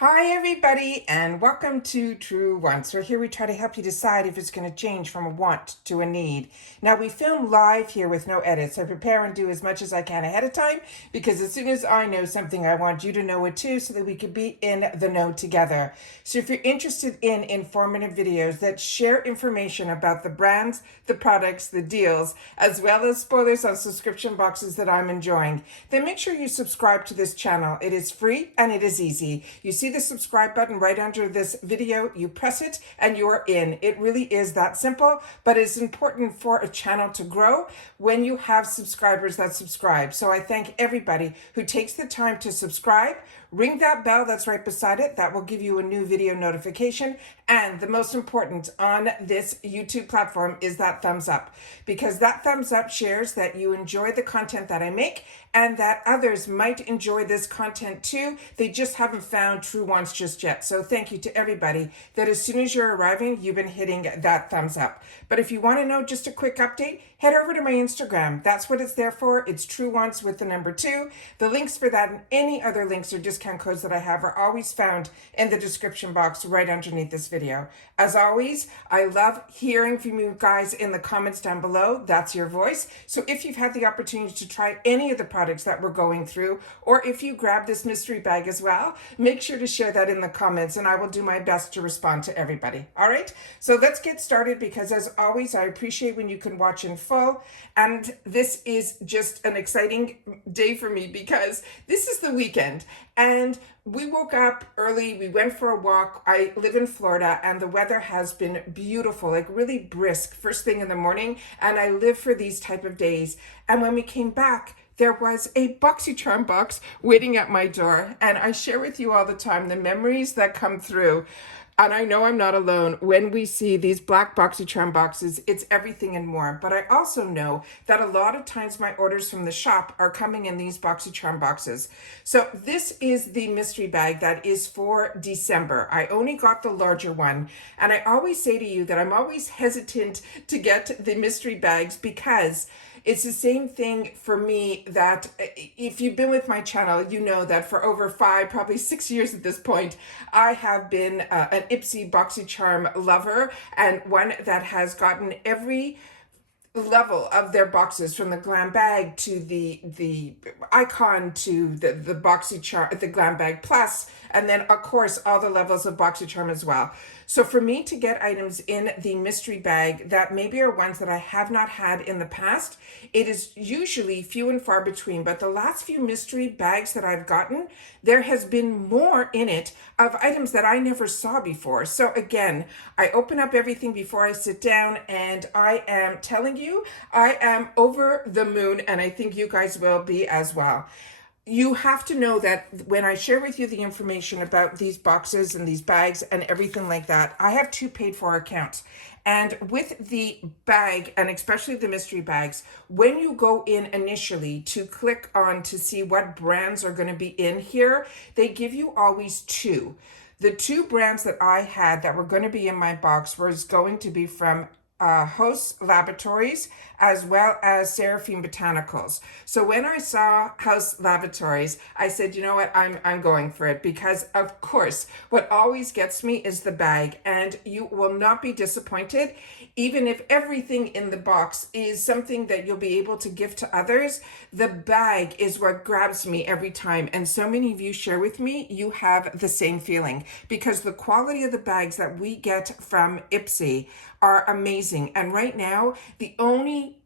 Hi everybody and welcome to Truewants. So here we try to help you decide if it's going to change from a want to a need. Now we film live here with no edits. I prepare and do as much as I can ahead of time because as soon as I know something I want you to know it too so that we could be in the know together. So if you're interested in informative videos that share information about the brands, the products, the deals, as well as spoilers on subscription boxes that I'm enjoying, then make sure you subscribe to this channel. It is free and it is easy. You see the subscribe button right under this video, you press it and you're in. It really is that simple, but it's important for a channel to grow when you have subscribers that subscribe. So I thank everybody who takes the time to subscribe. Ring that bell that's right beside it. That will give you a new video notification. And the most important on this YouTube platform is that thumbs up, because that thumbs up shares that you enjoy the content that I make and that others might enjoy this content too. They just haven't found Truewants just yet. So thank you to everybody that as soon as you're arriving, you've been hitting that thumbs up. But if you want to know just a quick update, head over to my Instagram. That's what it's there for. It's Truewants with the number 2. The links for that and any other links or discount codes that I have are always found in the description box right underneath this video. As always, I love hearing from you guys in the comments down below. That's your voice. So if you've had the opportunity to try any of the products that we're going through, or if you grab this mystery bag as well, make sure to share that in the comments and I will do my best to respond to everybody. All right, so let's get started because as always, I appreciate when you can watch in full. And this is just an exciting day for me because this is the weekend and we woke up early, we went for a walk. I live in Florida and the weather has been beautiful, like really brisk first thing in the morning. And I live for these type of days. And when we came back, there was a BoxyCharm box waiting at my door. And I share with you all the time the memories that come through. And I know I'm not alone. When we see these black BoxyCharm boxes, it's everything and more. But I also know that a lot of times my orders from the shop are coming in these BoxyCharm boxes. So this is the mystery bag that is for December. I only got the larger one. And I always say to you that I'm always hesitant to get the mystery bags because it's the same thing for me that if you've been with my channel, you know that for over 5, probably 6 years at this point, I have been an IPSY BoxyCharm lover and one that has gotten every level of their boxes, from the glam bag to the icon to the BoxyCharm, the glam bag plus, and then of course all the levels of BoxyCharm as well. So for me to get items in the mystery bag that maybe are ones that I have not had in the past, it is usually few and far between. But the last few mystery bags that I've gotten, there has been more in it of items that I never saw before. So again, I open up everything before I sit down and I am telling you, I am over the moon and I think you guys will be as well. You have to know that when I share with you the information about these boxes and these bags and everything like that, I have 2 paid for accounts. And with the bag, and especially the mystery bags, when you go in initially to click on to see what brands are going to be in here, they give you always 2. The 2 brands that I had that were going to be in my box was going to be from House Laboratories as well as Seraphine Botanicals. So when I saw House Laboratories, I said, you know what, I'm going for it because of course what always gets me is the bag, and you will not be disappointed. Even if everything in the box is something that you'll be able to give to others, the bag is what grabs me every time. And so many of you share with me, you have the same feeling because the quality of the bags that we get from IPSY are amazing. And right now, the only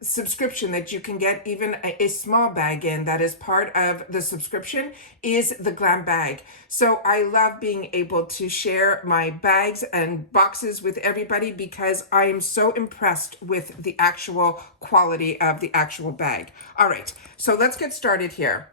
subscription that you can get even a small bag in that is part of the subscription is the glam bag. So I love being able to share my bags and boxes with everybody because I am so impressed with the actual quality of the actual bag. All right, so let's get started here.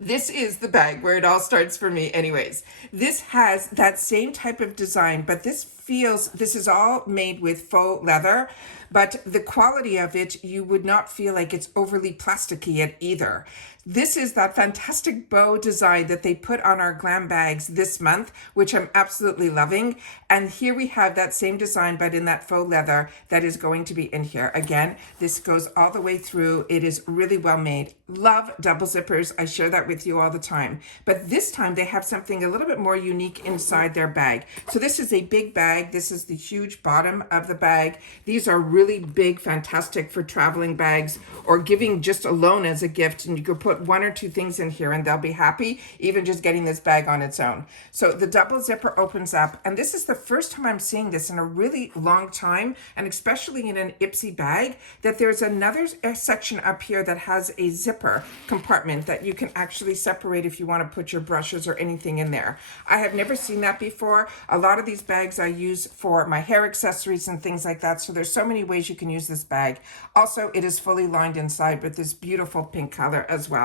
This is the bag where it all starts for me anyways. This has that same type of design, but this feels, this is all made with faux leather, but the quality of it, you would not feel like it's overly plasticky either. This is that fantastic bow design that they put on our glam bags this month, which I'm absolutely loving. And here we have that same design, but in that faux leather that is going to be in here. Again, this goes all the way through. It is really well made. Love double zippers. I share that with you all the time. But this time they have something a little bit more unique inside their bag. So this is a big bag. This is the huge bottom of the bag. These are really big, fantastic for traveling bags or giving just alone as a gift. And you could put one or two things in here and they'll be happy, even just getting this bag on its own. So the double zipper opens up, and this is the first time I'm seeing this in a really long time, and especially in an IPSY bag, that there's another section up here that has a zipper compartment that you can actually separate if you want to put your brushes or anything in there. I have never seen that before. A lot of these bags I use for my hair accessories and things like that, so there's so many ways you can use this bag. Also, it is fully lined inside with this beautiful pink color as well.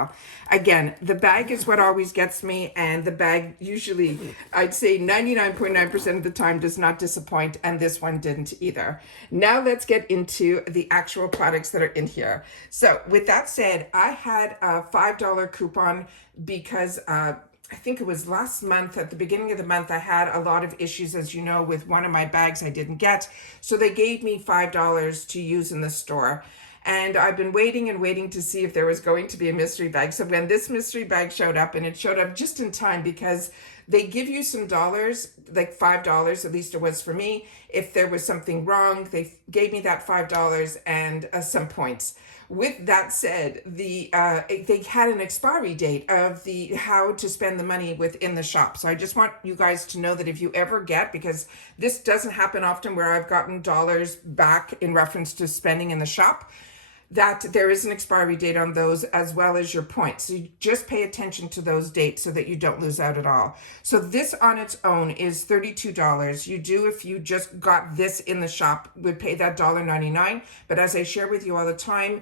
Again, the bag is what always gets me, and the bag usually, I'd say 99.9% of the time, does not disappoint, and this one didn't either. Now let's get into the actual products that are in here. So with that said, I had a $5 coupon because I think it was last month, at the beginning of the month, I had a lot of issues, as you know, with one of my bags I didn't get. So they gave me $5 to use in the store. And I've been waiting and waiting to see if there was going to be a mystery bag. So when this mystery bag showed up, and it showed up just in time because they give you some dollars, like $5, at least it was for me. If there was something wrong, they gave me that $5 and some points. With that said, they had an expiry date of how to spend the money within the shop. So I just want you guys to know that if you ever get, because this doesn't happen often where I've gotten dollars back in reference to spending in the shop, that there is an expiry date on those as well as your points. So you just pay attention to those dates so that you don't lose out at all. So this on its own is $32. You do, if you just got this in the shop, would pay that $1.99. But as I share with you all the time,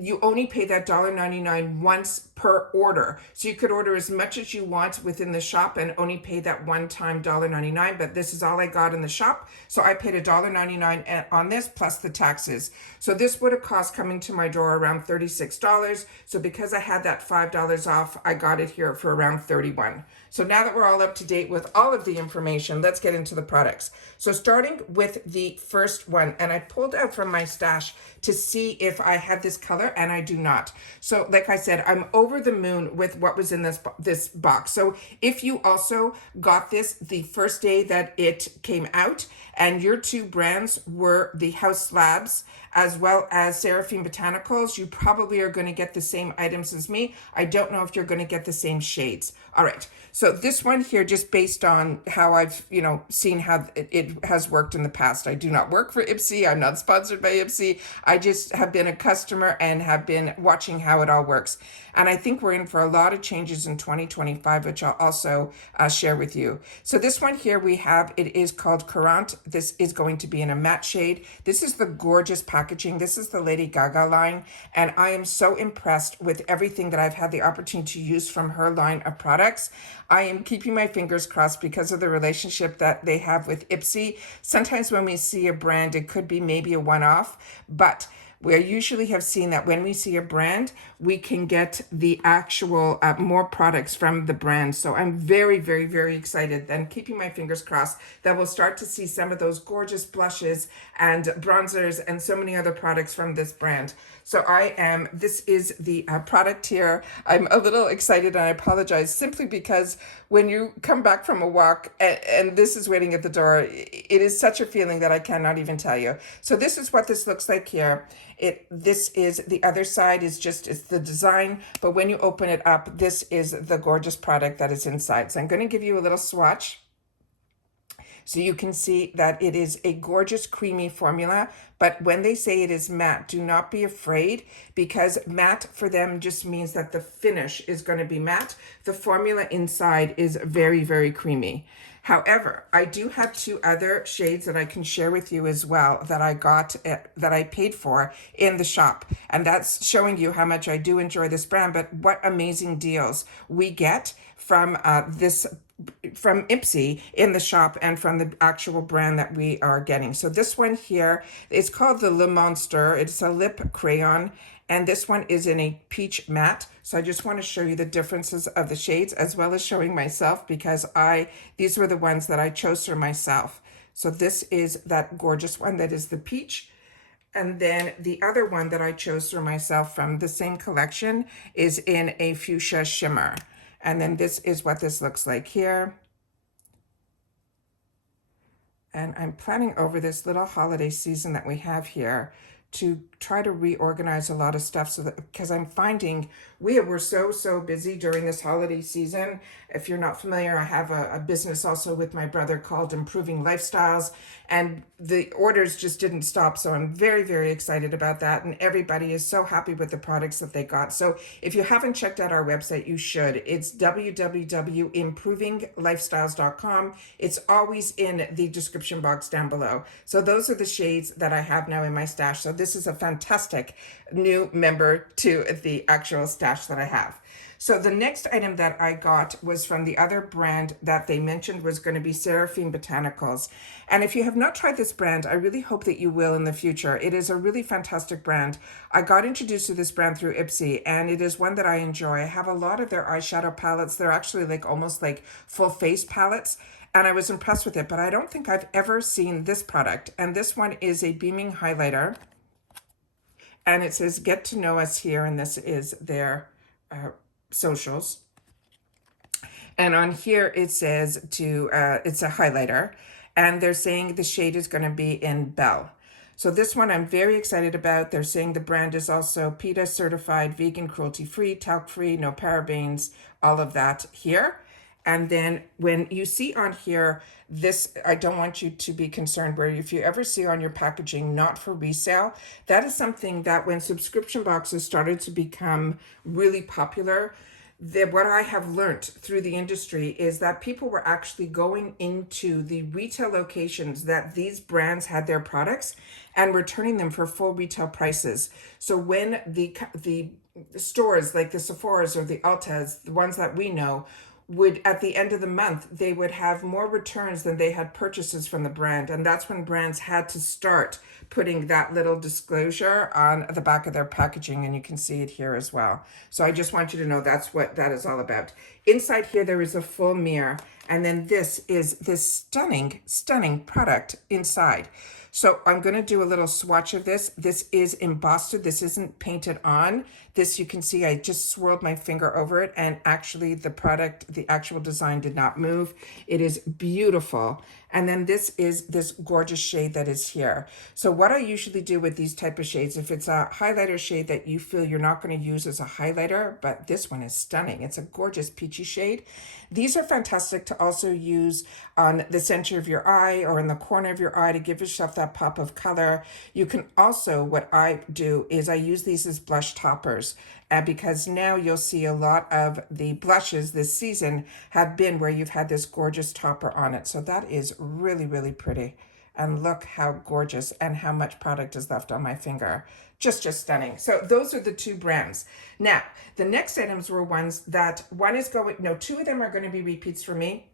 you only pay that $1.99 once per order. So you could order as much as you want within the shop and only pay that one-time $1.99, but this is all I got in the shop. So I paid $1.99 on this plus the taxes. So this would have cost coming to my door around $36. So because I had that $5 off, I got it here for around $31. So now that we're all up to date with all of the information, let's get into the products. So starting with the first one, and I pulled out from my stash to see if I had this color, and I do not. So like I said, I'm over the moon with what was in this box. So if you also got this the first day that it came out, and your two brands were the House Slabs as well as Seraphine Botanicals, you probably are going to get the same items as me. I don't know if you're going to get the same shades. All right. So this one here, just based on how I've, seen how it has worked in the past. I do not work for IPSY. I'm not sponsored by IPSY. I just have been a customer and have been watching how it all works. And I think we're in for a lot of changes in 2025, which I'll also share with you. So this one here we have, it is called Courant. This is going to be in a matte shade. This is the gorgeous packaging. This is the Lady Gaga line. And I am so impressed with everything that I've had the opportunity to use from her line of products. I am keeping my fingers crossed because of the relationship that they have with IPSY. Sometimes when we see a brand, it could be maybe a one-off, but we usually have seen that when we see a brand, we can get the actual more products from the brand. So I'm very, very, very excited and keeping my fingers crossed that we'll start to see some of those gorgeous blushes and bronzers and so many other products from this brand. So this is the product here. I'm a little excited and I apologize simply because when you come back from a walk and this is waiting at the door, it is such a feeling that I cannot even tell you. So this is what this looks like here. This is the other side is the design, but when you open it up, this is the gorgeous product that is inside. So I'm going to give you a little swatch so you can see that it is a gorgeous creamy formula. But when they say it is matte, do not be afraid, because matte for them just means that the finish is going to be matte. The formula inside is very, very creamy. However, I do have two other shades that I can share with you as well that I got, that I paid for in the shop. And that's showing you how much I do enjoy this brand, but what amazing deals we get from this from IPSY in the shop and from the actual brand that we are getting. So this one here is called the Le Monster. It's a lip crayon, and this one is in a peach matte. So I just want to show you the differences of the shades as well as showing myself, because these were the ones that I chose for myself. So this is that gorgeous one that is the peach. And then the other one that I chose for myself from the same collection is in a fuchsia shimmer. And then this is what this looks like here. And I'm planning over this little holiday season that we have here to try to reorganize a lot of stuff, so that, because I'm finding we're so busy during this holiday season. If you're not familiar, I have a business also with my brother called Improving Lifestyles, and the orders just didn't stop. So I'm very excited about that, and everybody is so happy with the products that they got. So if you haven't checked out our website, you should. It's www.improvinglifestyles.com. It's always in the description box down below. So those are the shades that I have now in my stash. So this is a fantastic new member to the actual stash that I have. So the next item that I got was from the other brand that they mentioned was going to be Seraphine Botanicals. And if you have not tried this brand, I really hope that you will in the future. It is a really fantastic brand. I got introduced to this brand through IPSY, and it is one that I enjoy. I have a lot of their eyeshadow palettes. They're actually like almost like full face palettes, and I was impressed with it, but I don't think I've ever seen this product. And this one is a beaming highlighter, and it says "Get to Know Us" here, and this is their socials. And on here it says it's a highlighter, and they're saying the shade is going to be in Belle. So this one I'm very excited about. They're saying the brand is also PETA certified, vegan, cruelty-free, talc-free, no parabens, all of that here. And then when you see on here, this, I don't want you to be concerned where if you ever see on your packaging, not for resale, that is something that when subscription boxes started to become really popular, what I have learned through the industry is that people were actually going into the retail locations that these brands had their products and returning them for full retail prices. So when the stores like the Sephora's or the Ultas, the ones that we know, would at the end of the month, they would have more returns than they had purchases from the brand. And that's when brands had to start putting that little disclosure on the back of their packaging, and you can see it here as well. So I just want you to know that's what that is all about. Inside here, there is a full mirror, and then this is this stunning product inside. So I'm going to do a little swatch of this. This is embossed. This isn't painted on. This, you can see I just swirled my finger over it, and actually the product, the actual design did not move. It is beautiful. And then this is this gorgeous shade that is here. So what I usually do with these type of shades, if it's a highlighter shade that you feel you're not going to use as a highlighter, but this one is stunning. It's a gorgeous peachy shade. These are fantastic to also use on the center of your eye or in the corner of your eye to give yourself that pop of color. You can also, what I do is I use these as blush toppers, because now you'll see a lot of the blushes this season have been where you've had this gorgeous topper on it. So that is really pretty. And look how gorgeous and how much product is left on my finger. Just stunning. So those are the two brands. Now, the next items were ones that two of them are going to be repeats for me,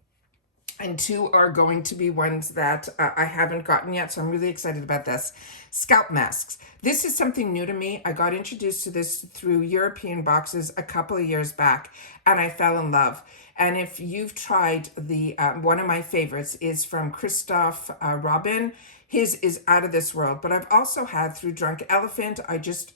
and two are going to be ones that I haven't gotten yet. So I'm really excited about this. Scalp masks. This is something new to me. I got introduced to this through European boxes a couple of years back, and I fell in love. And if you've tried the, one of my favorites is from Christophe Robin. His is out of this world, but I've also had through Drunk Elephant. I just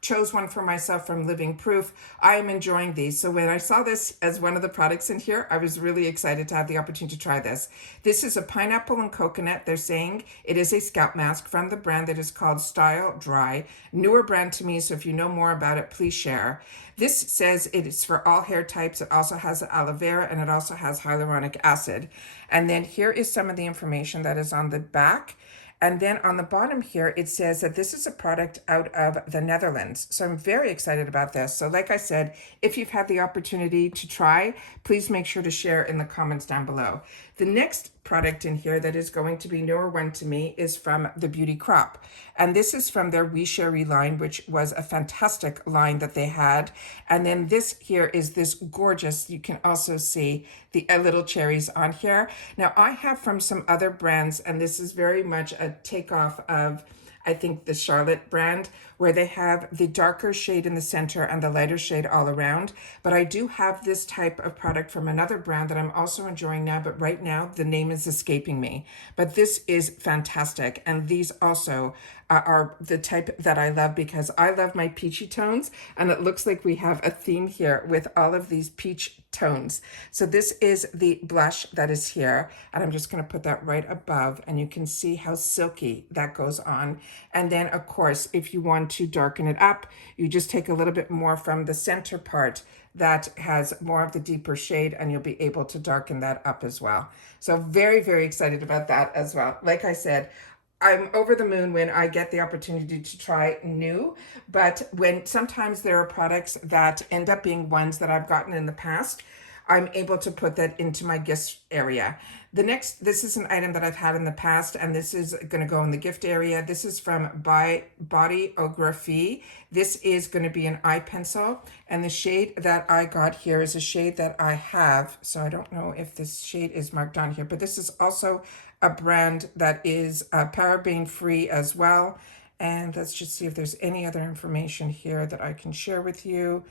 chose one for myself from Living Proof. I am enjoying these. So when I saw this as one of the products in here, I was really excited to have the opportunity to try this. This is a pineapple and coconut. They're saying it is a scalp mask from the brand that is called Style Dry. Newer brand to me, so if you know more about it, please share. This says it is for all hair types. It also has aloe vera, and it also has hyaluronic acid. And then here is some of the information that is on the back. And then on the bottom here, it says that this is a product out of the Netherlands. So I'm very excited about this. So like I said, if you've had the opportunity to try, please make sure to share in the comments down below. The next product in here that is going to be newer one to me is from the Beauty Crop. And this is from their We Sherry line, which was a fantastic line that they had. And then this here is this gorgeous, you can also see the little cherries on here. Now I have from some other brands, and this is very much a takeoff of, I think, the Charlotte brand, where they have the darker shade in the center and the lighter shade all around. But I do have this type of product from another brand that I'm also enjoying now, but right now the name is escaping me. But this is fantastic. And these also are the type that I love, because I love my peachy tones, and it looks like we have a theme here with all of these peach tones. So this is the blush that is here, and I'm just going to put that right above, and you can see how silky that goes on. And then of course, if you want to darken it up, you just take a little bit more from the center part that has more of the deeper shade, and you'll be able to darken that up as well. So very, very excited about that as well. Like I said, I'm over the moon when I get the opportunity to try new, but when sometimes there are products that end up being ones that I've gotten in the past, I'm able to put that into my gift area. This is an item that I've had in the past, and this is going to go in the gift area. This is from Bodyography. This is going to be an eye pencil, and the shade that I got here is a shade that I have. So I don't know if this shade is marked on here, but this is also a brand that is paraben free as well. And let's just see if there's any other information here that I can share with you.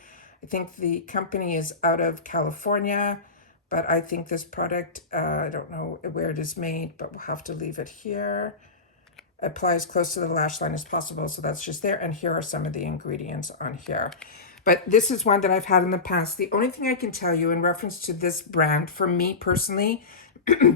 I think the company is out of California, but I think this product, I don't know where it is made, but we'll have to leave it here. Apply as close to the lash line as possible. So that's just there. And here are some of the ingredients on here. But this is one that I've had in the past. The only thing I can tell you in reference to this brand, for me personally,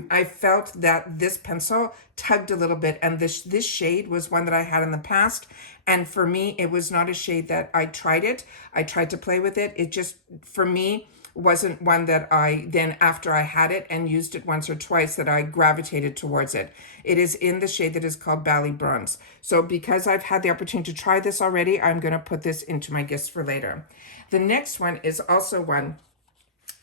I felt that this pencil tugged a little bit, and this shade was one that I had in the past. And for me, it was not a shade that I tried it. I tried to play with it. It just, for me, wasn't one that I then, after I had it and used it once or twice, that I gravitated towards it. It is in the shade that is called Bally Bronze. So because I've had the opportunity to try this already, I'm going to put this into my gifts for later. The next one is also one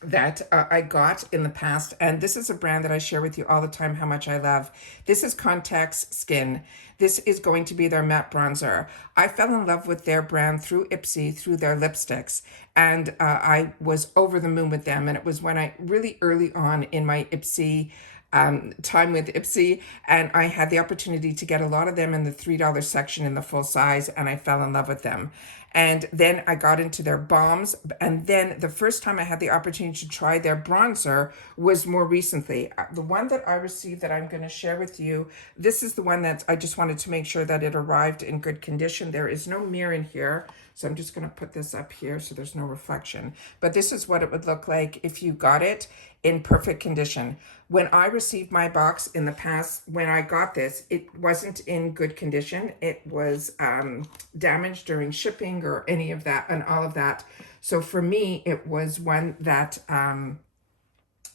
that I got in the past, and this is a brand that I share with you all the time how much I love. This is Contact Skin. This is going to be their matte bronzer. I fell in love with their brand through IPSY, through their lipsticks, and I was over the moon with them. And it was when I really early on in my IPSY time with IPSY, and I had the opportunity to get a lot of them in the $3 section in the full size, and I fell in love with them. And then I got into their balms, and then the first time I had the opportunity to try their bronzer was more recently. The one that I received that I'm going to share with you, this is the one that I just wanted to make sure that it arrived in good condition. There is no mirror in here, so I'm just going to put this up here so there's no reflection. But this is what it would look like if you got it in perfect condition. When I received my box in the past, when I got this, it wasn't in good condition. It was damaged during shipping or any of that and all of that. So for me, it was one that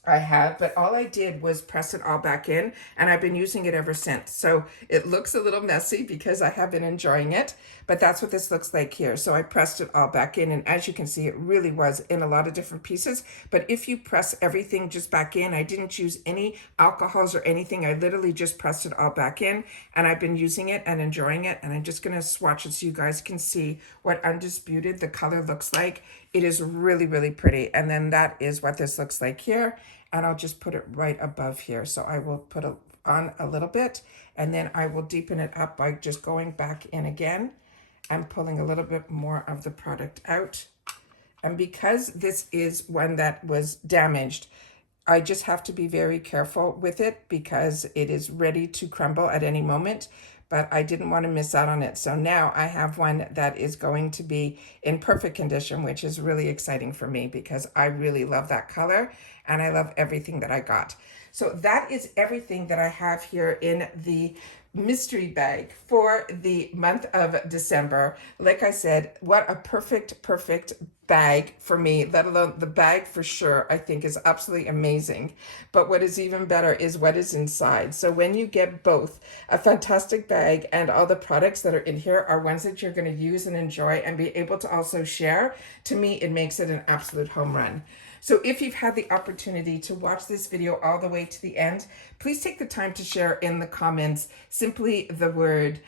I have, but all I did was press it all back in, and I've been using it ever since. So it looks a little messy because I have been enjoying it, but that's what this looks like here. So I pressed it all back in, and as you can see, it really was in a lot of different pieces. But if you press everything just back in, I didn't use any alcohols or anything. I literally just pressed it all back in, and I've been using it and enjoying it. And I'm just going to swatch it so you guys can see what Undisputed, the color, looks like. It is really, really pretty. And then that is what this looks like here. And I'll just put it right above here. So I will put it on a little bit, and then I will deepen it up by just going back in again and pulling a little bit more of the product out. And because this is one that was damaged, I just have to be very careful with it because it is ready to crumble at any moment. But I didn't want to miss out on it. So now I have one that is going to be in perfect condition, which is really exciting for me because I really love that color and I love everything that I got. So that is everything that I have here in the mystery bag for the month of December. Like I said, what a perfect bag for me, let alone the bag for sure, I think is absolutely amazing. But what is even better is what is inside. So when you get both a fantastic bag and all the products that are in here are ones that you're going to use and enjoy and be able to also share, to me, it makes it an absolute home run. So if you've had the opportunity to watch this video all the way to the end, please take the time to share in the comments simply the word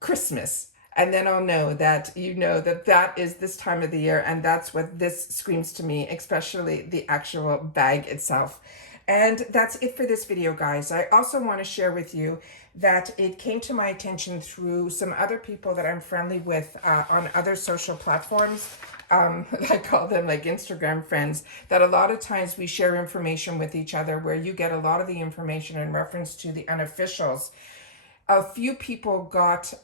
Christmas. And then I'll know that you know that that is this time of the year, and that's what this screams to me, especially the actual bag itself. And that's it for this video, guys. I also want to share with you that it came to my attention through some other people that I'm friendly with on other social platforms. I call them like Instagram friends, that a lot of times we share information with each other where you get a lot of the information in reference to the unofficials. A few people got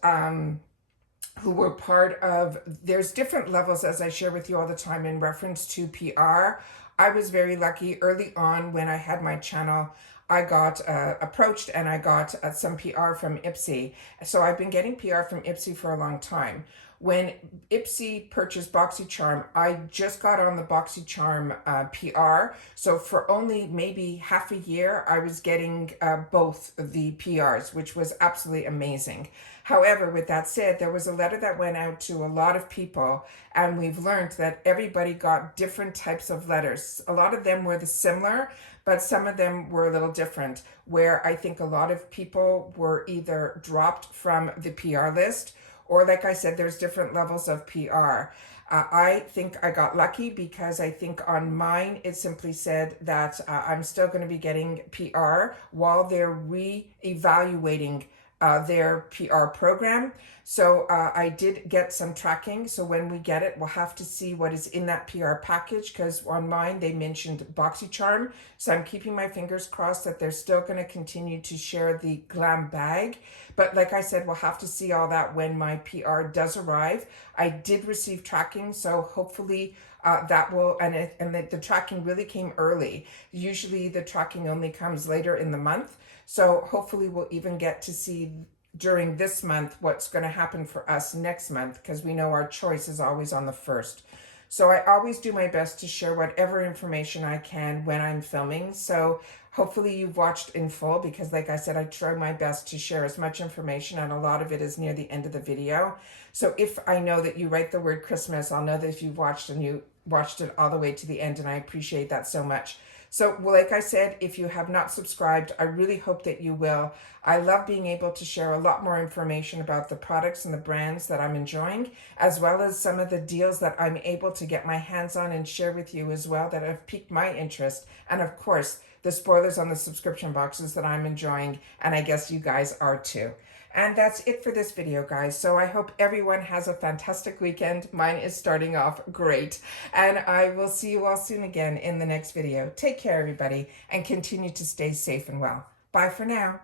who were part of, there's different levels, as I share with you all the time, in reference to PR. I was very lucky early on when I had my channel. I got approached and I got some PR from IPSY. So I've been getting PR from IPSY for a long time. When IPSY purchased BoxyCharm, I just got on the BoxyCharm PR. So for only maybe half a year, I was getting both the PRs, which was absolutely amazing. However, with that said, there was a letter that went out to a lot of people, and we've learned that everybody got different types of letters. A lot of them were similar, but some of them were a little different, where I think a lot of people were either dropped from the PR list, or like I said, there's different levels of PR. I think I got lucky because I think on mine, it simply said that I'm still going to be getting PR while they're re-evaluating their PR program. So I did get some tracking. So when we get it, we'll have to see what is in that PR package, because on mine, they mentioned BoxyCharm. So I'm keeping my fingers crossed that they're still going to continue to share the glam bag. But like I said, we'll have to see all that when my PR does arrive. I did receive tracking, so hopefully that will, and the tracking really came early. Usually the tracking only comes later in the month. So hopefully we'll even get to see during this month what's going to happen for us next month, because we know our choice is always on the 1st. So I always do my best to share whatever information I can when I'm filming. So hopefully you've watched in full, because like I said, I try my best to share as much information, and a lot of it is near the end of the video. So if I know that you write the word Christmas, I'll know that if you've watched and you watched it all the way to the end, and I appreciate that so much. So like I said, if you have not subscribed, I really hope that you will. I love being able to share a lot more information about the products and the brands that I'm enjoying, as well as some of the deals that I'm able to get my hands on and share with you as well that have piqued my interest. And of course, the spoilers on the subscription boxes that I'm enjoying, and I guess you guys are too. And that's it for this video, guys. So I hope everyone has a fantastic weekend. Mine is starting off great. And I will see you all soon again in the next video. Take care, everybody, and continue to stay safe and well. Bye for now.